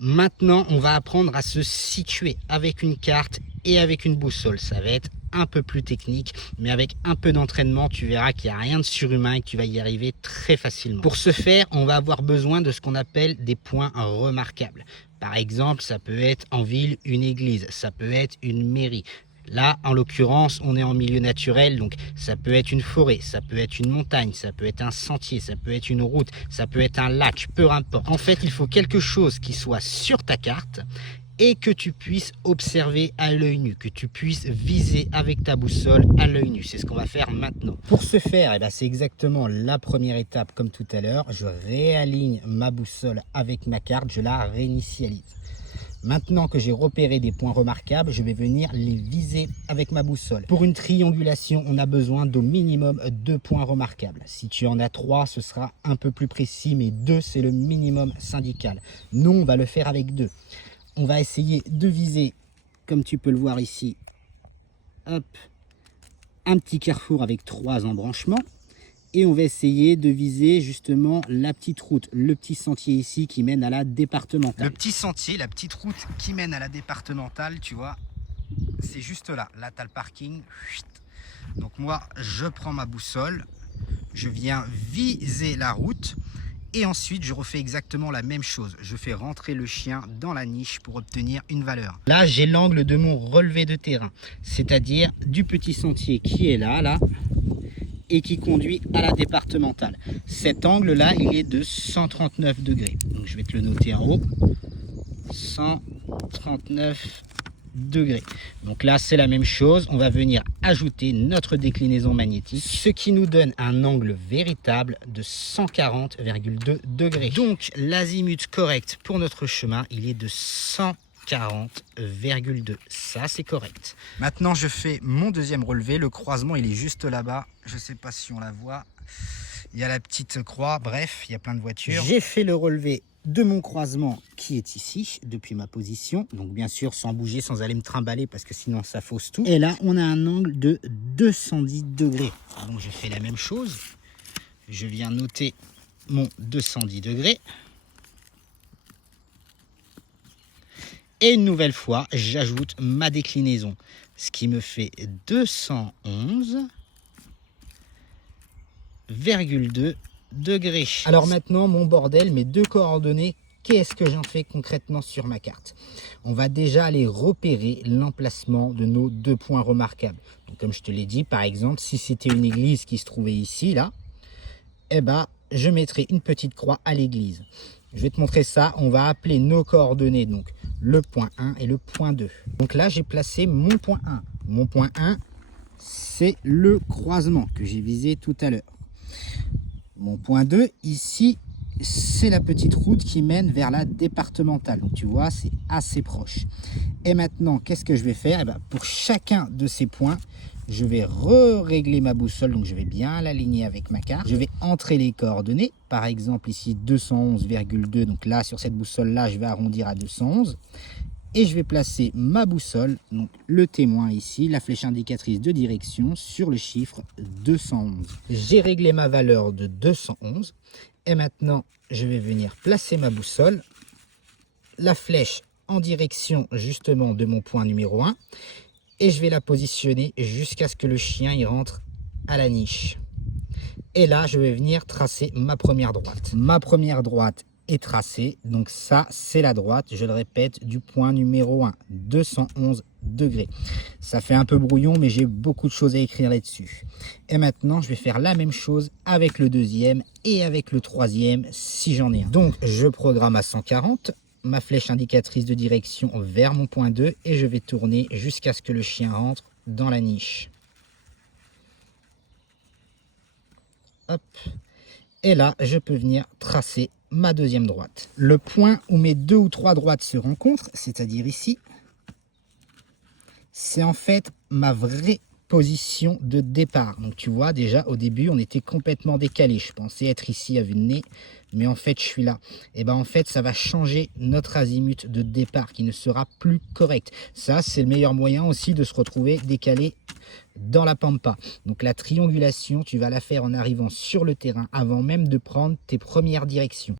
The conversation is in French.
Maintenant, on va apprendre à se situer avec une carte et avec une boussole. Ça va être un peu plus technique, mais avec un peu d'entraînement, tu verras qu'il n'y a rien de surhumain et que tu vas y arriver très facilement. Pour ce faire, on va avoir besoin de ce qu'on appelle des points remarquables. Par exemple, ça peut être en ville une église, ça peut être une mairie. Là, en l'occurrence, on est en milieu naturel, donc ça peut être une forêt, ça peut être une montagne, ça peut être un sentier, ça peut être une route, ça peut être un lac, peu importe. En fait, il faut quelque chose qui soit sur ta carte et que tu puisses observer à l'œil nu, que tu puisses viser avec ta boussole à l'œil nu. C'est ce qu'on va faire maintenant. Pour ce faire, eh ben, c'est exactement la première étape comme tout à l'heure. Je réaligne ma boussole avec ma carte, je la réinitialise. Maintenant que j'ai repéré des points remarquables, je vais venir les viser avec ma boussole. Pour une triangulation, on a besoin d'au minimum 2 points remarquables. Si tu en as 3, ce sera un peu plus précis, mais 2, c'est le minimum syndical. Nous, on va le faire avec 2. On va essayer de viser, comme tu peux le voir ici, hop, un petit carrefour avec 3 embranchements. Et on va essayer de viser justement la petite route, le petit sentier ici qui mène à la départementale. Le petit sentier, la petite route qui mène à la départementale, tu vois, c'est juste là. Là, tu as le parking. Donc moi, je prends ma boussole, je viens viser la route et ensuite, je refais exactement la même chose. Je fais rentrer le chien dans la niche pour obtenir une valeur. Là, j'ai l'angle de mon relevé de terrain, c'est-à-dire du petit sentier qui est là, et qui conduit à la départementale. Cet angle-là, il est de 139 degrés. Donc, je vais te le noter en haut. 139 degrés. Donc là, c'est la même chose. On va venir ajouter notre déclinaison magnétique, ce qui nous donne un angle véritable de 140,2 degrés. Donc, l'azimut correct pour notre chemin, il est de 140,2. Ça, c'est correct. Maintenant, je fais mon deuxième relevé. Le croisement, il est juste là-bas. Je ne sais pas si on la voit. Il y a la petite croix. Bref, il y a plein de voitures. J'ai fait le relevé de mon croisement qui est ici, depuis ma position. Donc, bien sûr, sans bouger, sans aller me trimballer, parce que sinon, ça fausse tout. Et là, on a un angle de 210 degrés. Donc, je fais la même chose. Je viens noter mon 210 degrés. Et une nouvelle fois, j'ajoute ma déclinaison, ce qui me fait 211,2 degrés. Alors maintenant, mon bordel, mes 2 coordonnées, qu'est-ce que j'en fais concrètement sur ma carte? On va déjà aller repérer l'emplacement de nos 2 points remarquables. Donc, comme je te l'ai dit, par exemple, si c'était une église qui se trouvait ici, là, eh ben, je mettrai une petite croix à l'église. Je vais te montrer ça. On va appeler nos coordonnées, donc le point 1 et le point 2. Donc là, j'ai placé mon point 1. Mon point 1, c'est le croisement que j'ai visé tout à l'heure. Mon point 2, ici, c'est la petite route qui mène vers la départementale. Donc tu vois, c'est assez proche. Et maintenant, qu'est-ce que je vais faire? Eh ben, pour chacun de ces points, je vais régler ma boussole, donc je vais bien l'aligner avec ma carte. Je vais entrer les coordonnées, par exemple ici 211,2, donc là sur cette boussole là, je vais arrondir à 211. Et je vais placer ma boussole, donc le témoin ici, la flèche indicatrice de direction sur le chiffre 211. J'ai réglé ma valeur de 211 et maintenant je vais venir placer ma boussole, la flèche en direction justement de mon point numéro 1. Et je vais la positionner jusqu'à ce que le chien y rentre à la niche. Et là, je vais venir tracer ma première droite. Ma première droite est tracée. Donc ça, c'est la droite, je le répète, du point numéro 1, 211 degrés. Ça fait un peu brouillon, mais j'ai beaucoup de choses à écrire là-dessus. Et maintenant, je vais faire la même chose avec le deuxième et avec le troisième, si j'en ai un. Donc, je programme à 140. Ma flèche indicatrice de direction vers mon point 2 et je vais tourner jusqu'à ce que le chien rentre dans la niche. Hop. Et là, je peux venir tracer ma deuxième droite. Le point où mes 2 ou 3 droites se rencontrent, c'est-à-dire ici, c'est en fait ma vraie position de départ. Donc tu vois, déjà au début, on était complètement décalé. Je pensais être ici à vue de nez, mais en fait, je suis là. Et ben en fait, ça va changer notre azimut de départ qui ne sera plus correct. Ça, c'est le meilleur moyen aussi de se retrouver décalé dans la pampa. Donc la triangulation, tu vas la faire en arrivant sur le terrain avant même de prendre tes premières directions.